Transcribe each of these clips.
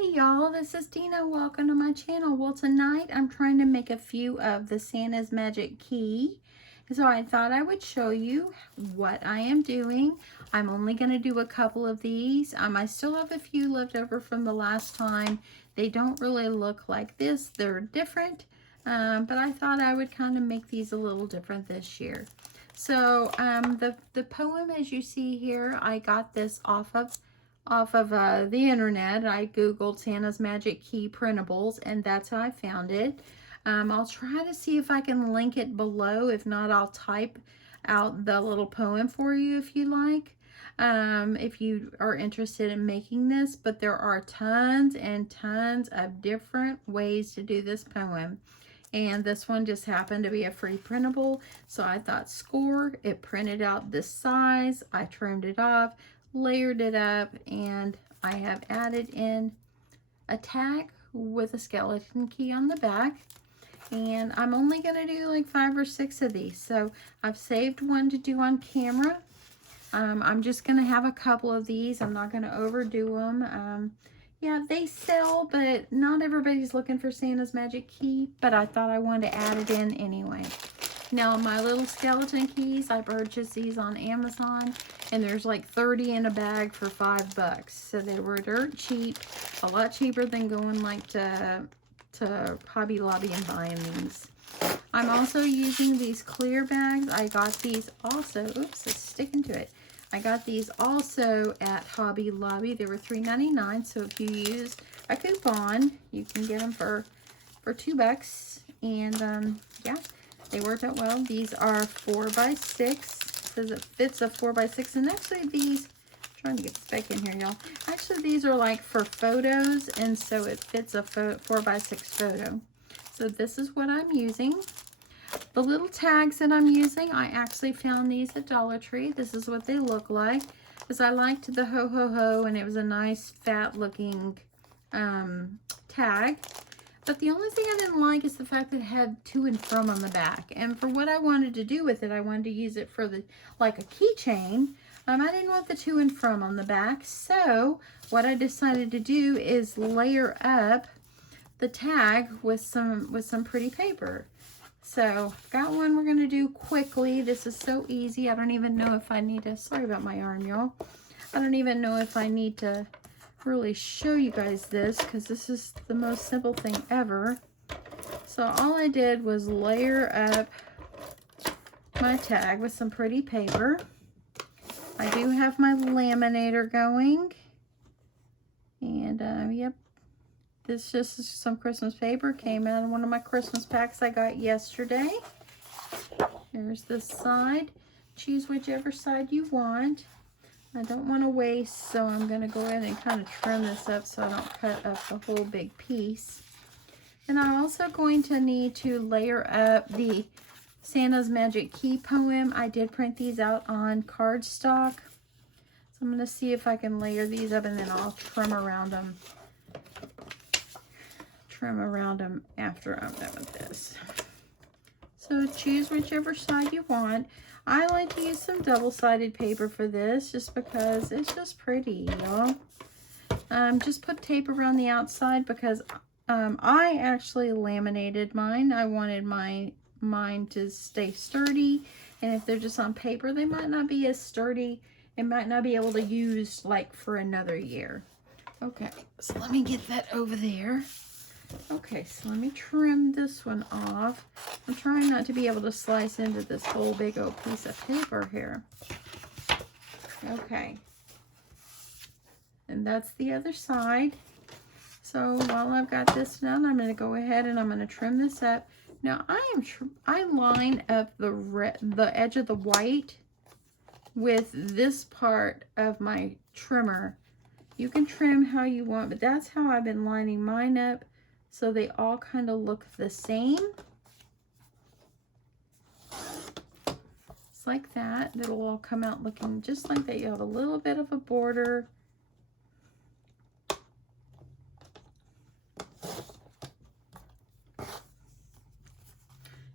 Hey y'all, this is Dina. Welcome to my channel. Well, tonight I'm trying to make a few of the Santa's Magic Key. So I thought I would show you what I am doing. I'm only going to do a couple of these. I still have a few left over from the last time. They don't really look like this. They're different, but I thought I would kind of make these a little different this year. So the poem, as you see here, I got this off of the internet. I googled Santa's Magic Key printables, and that's how I found it. I'll try to see if I can link it below. If not, I'll type out the little poem for you if you like, if you are interested in making this. But there are tons and tons of different ways to do this poem, and this one just happened to be a free printable, so I thought score. It printed out this size. I trimmed it off, layered it up, and I have added in a tag with a skeleton key on the back. And I'm only going to do like 5 or 6 of these, so I've saved one to do on camera. I'm just going to have a couple of these. I'm not going to overdo them. Yeah, they sell, but not everybody's looking for Santa's Magic Key, but I thought I wanted to add it in anyway. Now, my little skeleton keys, I purchased these on Amazon, and there's like 30 in a bag for $5. So they were dirt cheap, a lot cheaper than going like to Hobby Lobby and buying these. I'm also using these clear bags. I got these also, oops, it's sticking to it. I got these also at Hobby Lobby. They were $3.99, so if you use a coupon, you can get them for $2. And yeah, they worked out well. These are 4x6, because it fits a 4x6. And actually these, I'm trying to get this back in here, y'all. Actually, these are like for photos, and so it fits a 4x6 photo. So this is what I'm using. The little tags that I'm using, I actually found these at Dollar Tree. This is what they look like, because I liked the ho ho ho, and it was a nice fat looking tag. But the only thing I didn't like is the fact that it had to and from on the back. And for what I wanted to do with it, I wanted to use it for like a keychain. I didn't want the to and from on the back. So what I decided to do is layer up the tag with some pretty paper. So I've got one we're going to do quickly. This is so easy. I don't even know if I need to, sorry about my arm, y'all. I don't even know if I need to really show you guys this, because this is the most simple thing ever. So all I did was layer up my tag with some pretty paper. I do have my laminator going, and yep, this just is some Christmas paper. Came out of one of my Christmas packs I got yesterday. Here's this side. Choose whichever side you want. I don't want to waste, so I'm going to go ahead and kind of trim this up so I don't cut up the whole big piece. And I'm also going to need to layer up the Santa's Magic Key poem. I did print these out on cardstock. So I'm going to see if I can layer these up, and then I'll trim around them. Trim around them after I'm done with this. So choose whichever side you want. I like to use some double-sided paper for this, just because it's just pretty, y'all. Just put tape around the outside, because I actually laminated mine. I wanted mine to stay sturdy, and if they're just on paper, they might not be as sturdy. It might not be able to use like for another year. Okay, so let me get that over there. Okay, so let me trim this one off. I'm trying not to be able to slice into this whole big old piece of paper here. Okay. And that's the other side. So while I've got this done, I'm going to go ahead and I'm going to trim this up. Now I line up the edge of the white with this part of my trimmer. You can trim how you want, but that's how I've been lining mine up, so they all kind of look the same. It's like that. It'll all come out looking just like that. You have a little bit of a border.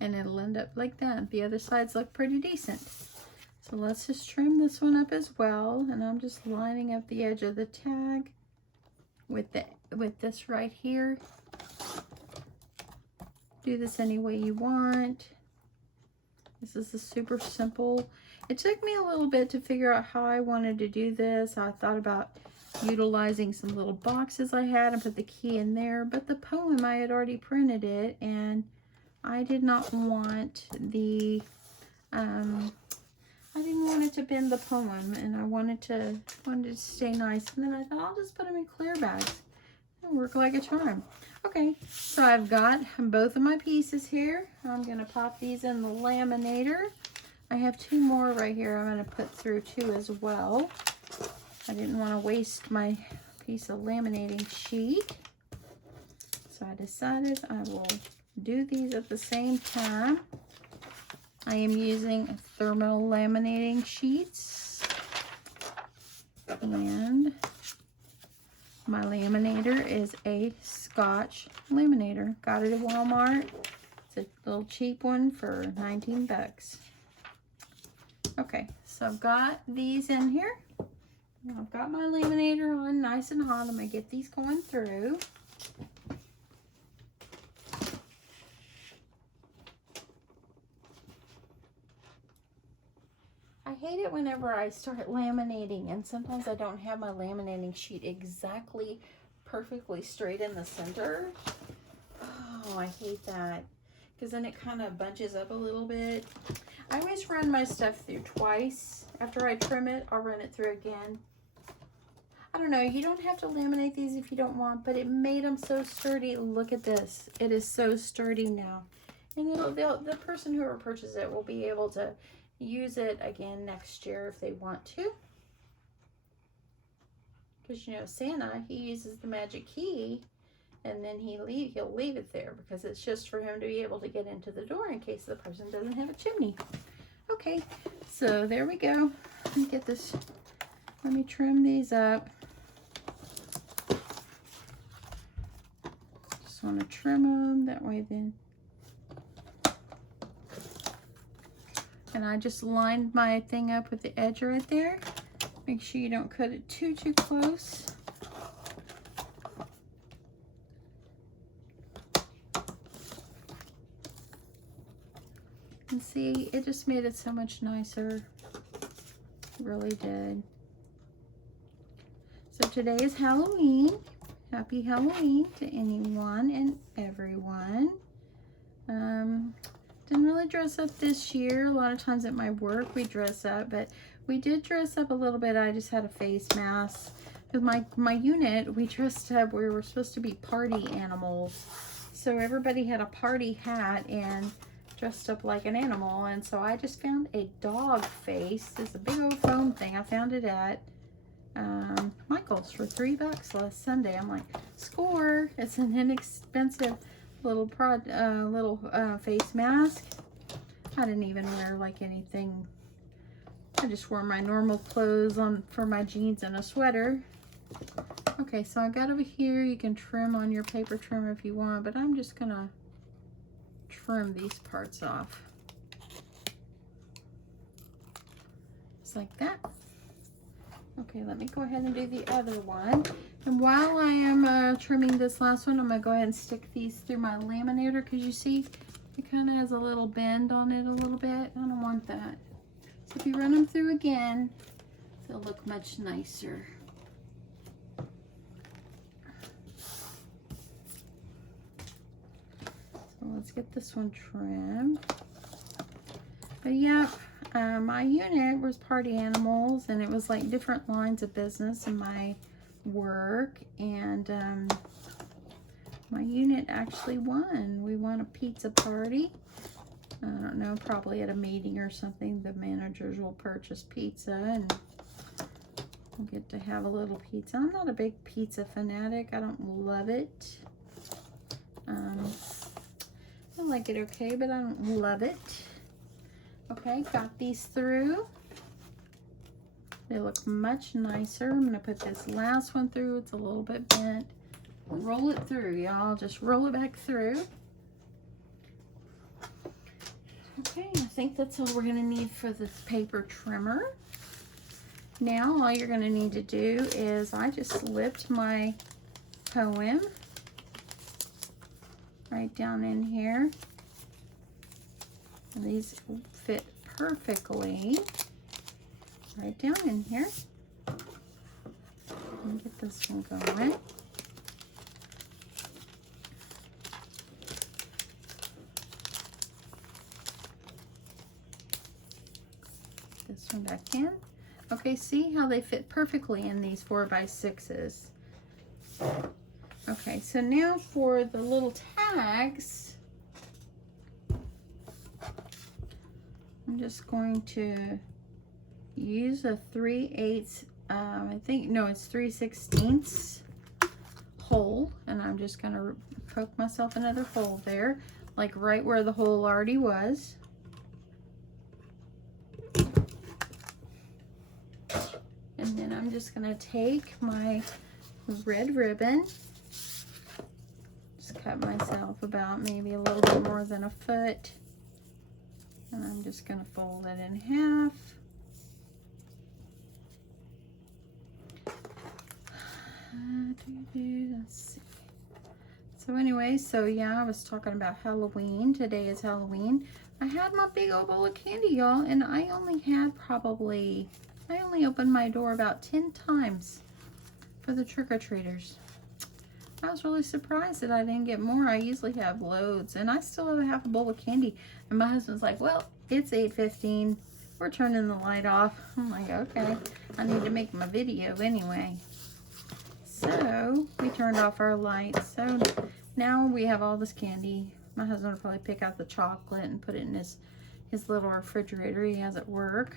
And it'll end up like that. The other sides look pretty decent. So let's just trim this one up as well. And I'm just lining up the edge of the tag with with this right here. Do this any way you want. This is a super simple. It took me a little bit to figure out how I wanted to do this. I thought about utilizing some little boxes I had and put the key in there, but the poem, I had already printed it, and I did not want the, I didn't want it to bend the poem, and I wanted to stay nice. And then I thought, I'll just put them in clear bags and work like a charm. Okay, so I've got both of my pieces here. I'm gonna pop these in the laminator. I have 2 more right here I'm gonna put through too as well. I didn't want to waste my piece of laminating sheet, so I decided I will do these at the same time. I am using thermal laminating sheets, and my laminator is a Scotch laminator. Got it at Walmart. It's a little cheap one for 19 bucks. Okay, so I've got these in here. I've got my laminator on nice and hot. I'm going to get these going through. I hate it whenever I start laminating, and sometimes I don't have my laminating sheet exactly perfectly straight in the center. Oh, I hate that, because then it kind of bunches up a little bit. I always run my stuff through twice. After I trim it, I'll run it through again. I don't know, you don't have to laminate these if you don't want, but it made them so sturdy. Look at this. It is so sturdy now. And the person who purchases it will be able to use it again next year if they want to. Because, you know, Santa, he uses the magic key, and then he'll leave it there because it's just for him to be able to get into the door in case the person doesn't have a chimney. Okay, so there we go. Let me get this, let me trim these up. Just want to trim them that way then. And I just lined my thing up with the edge right there. Make sure you don't cut it too close. And see, it just made it so much nicer. It really did. So today is Halloween. Happy Halloween to anyone and everyone. Didn't really dress up this year. A lot of times at my work we dress up, but we did dress up a little bit. I just had a face mask. With my unit, we dressed up. We were supposed to be party animals. So everybody had a party hat and dressed up like an animal. And so I just found a dog face. It's a big old foam thing. I found it at Michael's for $3 last Sunday. I'm like, score! It's an inexpensive little face mask. I didn't even wear like anything. I just wore my normal clothes on for my jeans and a sweater. Okay, so I got over here. You can trim on your paper trimmer if you want, but I'm just gonna trim these parts off. Just like that. Okay, let me go ahead and do the other one. And while I am trimming this last one, I'm going to go ahead and stick these through my laminator, because you see it kind of has a little bend on it a little bit. I don't want that. So if you run them through again, they'll look much nicer. So let's get this one trimmed. But yeah. My unit was party animals, and it was like different lines of business in my work, and my unit actually won. We won a pizza party. I don't know, probably at a meeting or something. The managers will purchase pizza, and we'll get to have a little pizza. I'm not a big pizza fanatic. I don't love it. I like it okay, but I don't love it. Okay, got these through. They look much nicer. I'm going to put this last one through. It's a little bit bent. Roll it through, y'all. Just roll it back through. Okay, I think that's all we're going to need for this paper trimmer. Now, all you're going to need to do is, I just slipped my poem right down in here. And these fit perfectly right down in here. Let me get this one going. This one back in. Okay, see how they fit perfectly in these 4x6s. Okay, so now for the little tags, I'm just going to use a 3/8, I think, no, it's 3/16 hole, and I'm just going to poke myself another hole there, like right where the hole already was. And then I'm just going to take my red ribbon, just cut myself about maybe a little bit more than a foot, and I'm just going to fold it in half. Let's see. So anyway, so yeah, I was talking about Halloween. Today is Halloween. I had my big old bowl of candy, y'all, and I only opened my door about 10 times for the trick-or-treaters. I was really surprised that I didn't get more. I usually have loads, and I still have half a bowl of candy. And my husband's like, well, it's 8:15. We're turning the light off. I'm like, okay, I need to make my video anyway. So we turned off our lights. So now we have all this candy. My husband will probably pick out the chocolate and put it in his little refrigerator he has at work.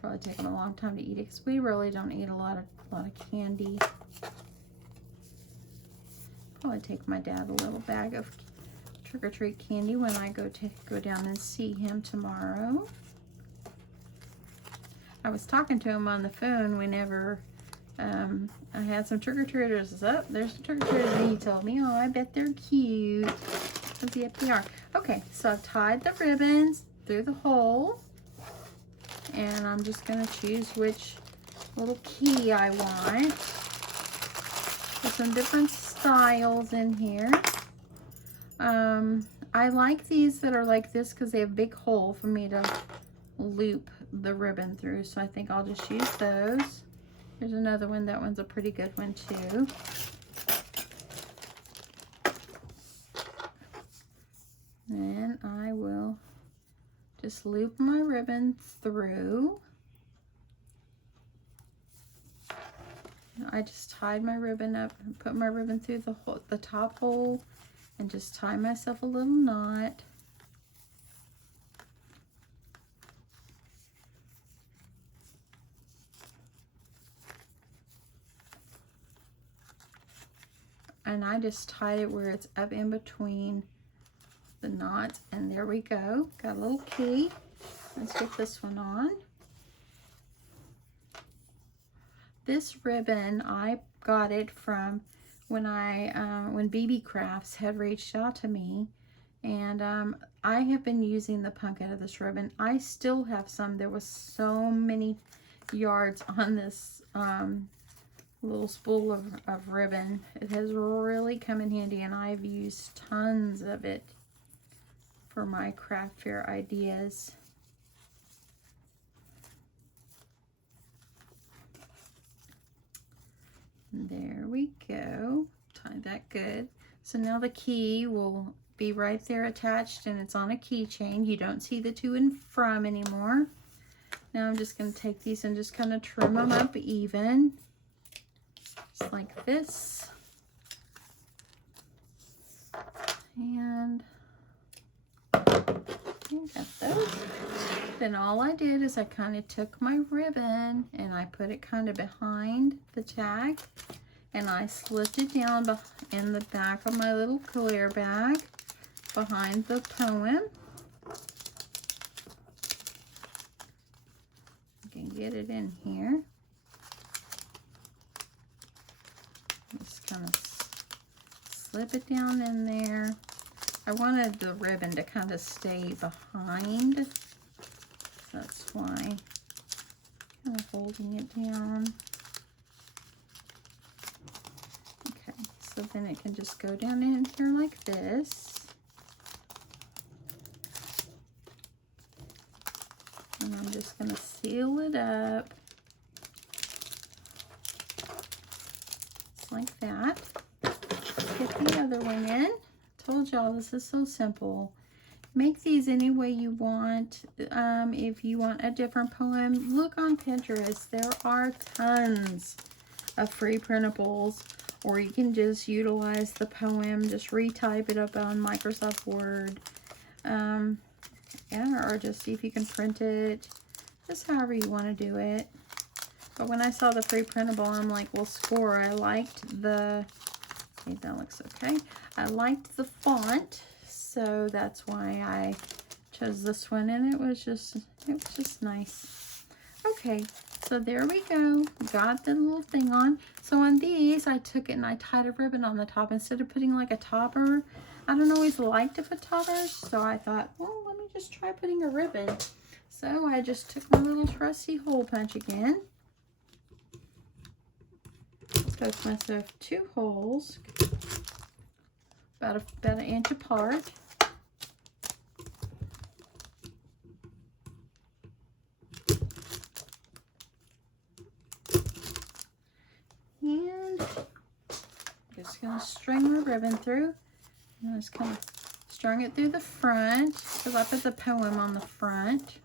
Probably take him a long time to eat it because we really don't eat a lot of candy. Probably take my dad a little bag of trick-or-treat candy when I go down and see him tomorrow. I was talking to him on the phone whenever I had some trick-or-treaters. Oh, there's some trick-or-treaters, and he told me, oh, I bet they're cute. Let's see if they are. Okay, so I've tied the ribbons through the hole, and I'm just going to choose which little key I want. There's some different styles in here. I like these that are like this because they have a big hole for me to loop the ribbon through, so I think I'll just use those. Here's another one. That one's a pretty good one too. Then I will just loop my ribbon through. I just tied my ribbon up and put my ribbon through the top hole and just tie myself a little knot. And I just tied it where it's up in between the knots, and there we go. Got a little key. Let's get this one on. This ribbon, I got it from when BB Crafts had reached out to me, and I have been using the punk out of this ribbon. I still have some. There was so many yards on this little spool of ribbon. It has really come in handy, and I've used tons of it for my craft fair ideas. There we go. Tie that good. So now the key will be right there attached, and it's on a keychain. You don't see the to and from anymore. Now I'm just going to take these and just kind of trim them up even. Just like this. And got those. Then all I did is I kind of took my ribbon and I put it kind of behind the tag, and I slipped it down in the back of my little clear bag behind the poem. You can get it in here. Just kind of slip it down in there. I wanted the ribbon to kind of stay behind. That's why kind of holding it down. So then it can just go down in here like this. And I'm just going to seal it up. Just like that. Let's get the other one in. Told y'all this is so simple. Make these any way you want. If you want a different poem, look on Pinterest. There are tons of free printables. Or you can just utilize the poem, just retype it up on Microsoft Word. Yeah, or just see if you can print it. Just however you want to do it. But when I saw the free printable, I'm like, well, score. I liked the, okay, that looks okay. I liked the font, so that's why I chose this one, and it was just nice. Okay. So there we go. Got the little thing on. So on these, I took it and I tied a ribbon on the top instead of putting like a topper. I don't always like to put toppers, so I thought, well, let me just try putting a ribbon. So I just took my little trusty hole punch again. Took myself 2 holes, about an inch apart. And I'm just going to string my ribbon through. And I just kind of strung it through the front because I put the poem on the front.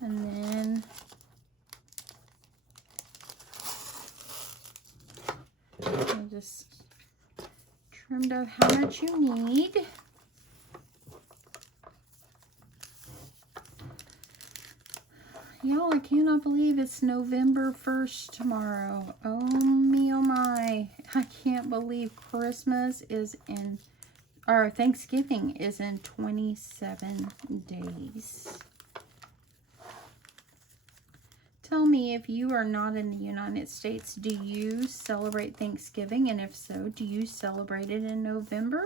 And then I just trimmed out how much you need. Y'all, I cannot believe it's November 1st tomorrow. Oh me, oh my. I can't believe Christmas is in, or Thanksgiving is in 27 days. Tell me, if you are not in the United States, do you celebrate Thanksgiving? And if so, do you celebrate it in November?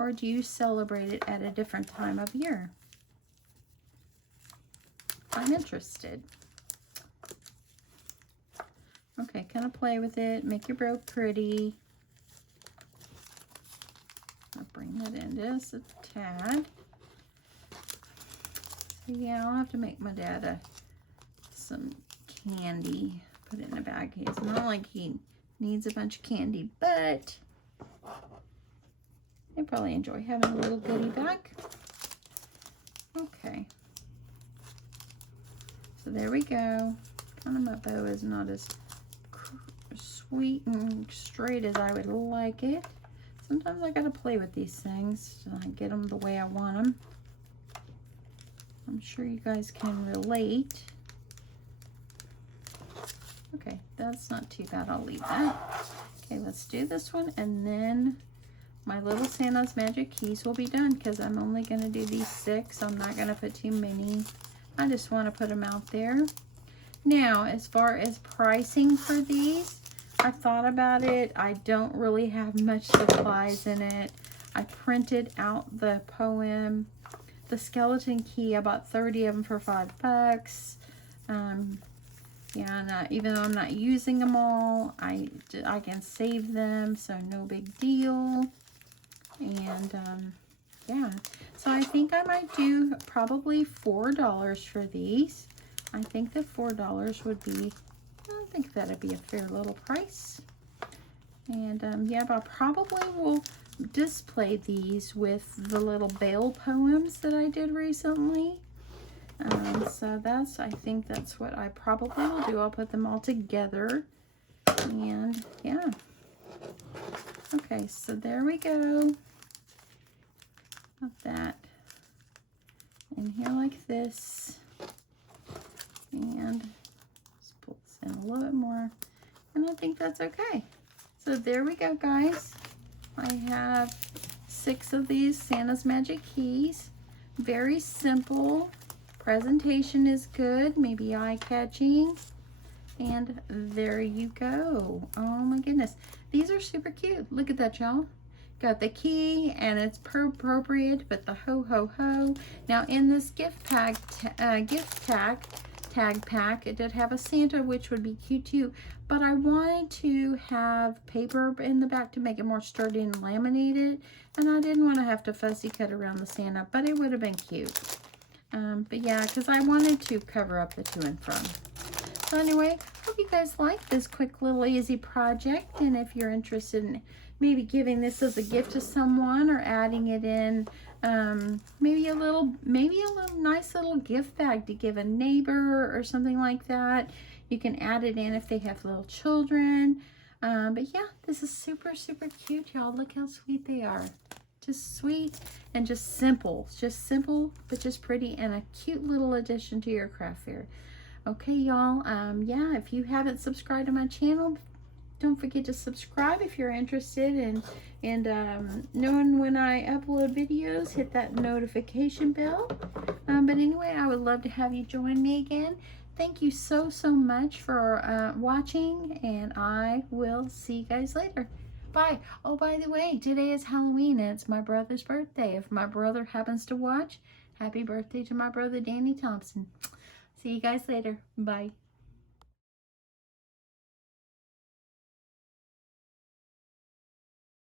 Or do you celebrate it at a different time of year? I'm interested. Okay, kind of play with it. Make your bow pretty. I'll bring that in just a tad. So yeah, I'll have to make my dad some candy. Put it in a bag. It's not like he needs a bunch of candy, but they probably enjoy having a little goodie bag. Okay. So there we go. Kind of my bow is not as sweet and straight as I would like it. Sometimes I gotta play with these things so I get them the way I want them. I'm sure you guys can relate. Okay, that's not too bad. I'll leave that. Okay, let's do this one, and then my little Santa's Magic Keys will be done because I'm only gonna do these 6. I'm not gonna put too many. I just want to put them out there. Now, as far as pricing for these, I thought about it. I don't really have much supplies in it. I printed out the poem, the skeleton key. I bought 30 of them for $5. Yeah, and even though I'm not using them all, I can save them, so no big deal. And yeah, so I think I might do probably $4 for these. I think that $4 would be, I think that'd be a fair little price. And yeah, but I probably will display these with the little Bale poems that I did recently. So I think that's what I probably will do. I'll put them all together. And yeah. Okay, so there we go. Got that in here like this. And just pull this in a little bit more. And I think that's okay. So there we go, guys. I have 6 of these Santa's Magic Keys. Very simple. Presentation is good, maybe eye-catching. And there you go. Oh my goodness. These are super cute. Look at that, y'all. Got the key, and it's appropriate with the ho ho ho. Now in this gift tag tag pack. It did have a Santa, which would be cute too, but I wanted to have paper in the back to make it more sturdy and laminated, and I didn't want to have to fussy cut around the Santa, but it would have been cute. But yeah, because I wanted to cover up the to and from. So anyway, hope you guys like this quick little easy project, and if you're interested in maybe giving this as a gift to someone or adding it in maybe a little nice little gift bag to give a neighbor or something like that, you can add it in if they have little children. But yeah, this is super cute, y'all. Look how sweet they are. Just sweet and just simple but just pretty, and a cute little addition to your craft fair. Okay, y'all. Yeah, if you haven't subscribed to my channel, don't forget to subscribe if you're interested in knowing when I upload videos. Hit that notification bell. But anyway, I would love to have you join me again. Thank you so much for watching, and I will see you guys later. Bye. Oh, by the way, today is Halloween, and it's my brother's birthday. If my brother happens to watch, happy birthday to my brother, Danny Thompson. See you guys later. Bye.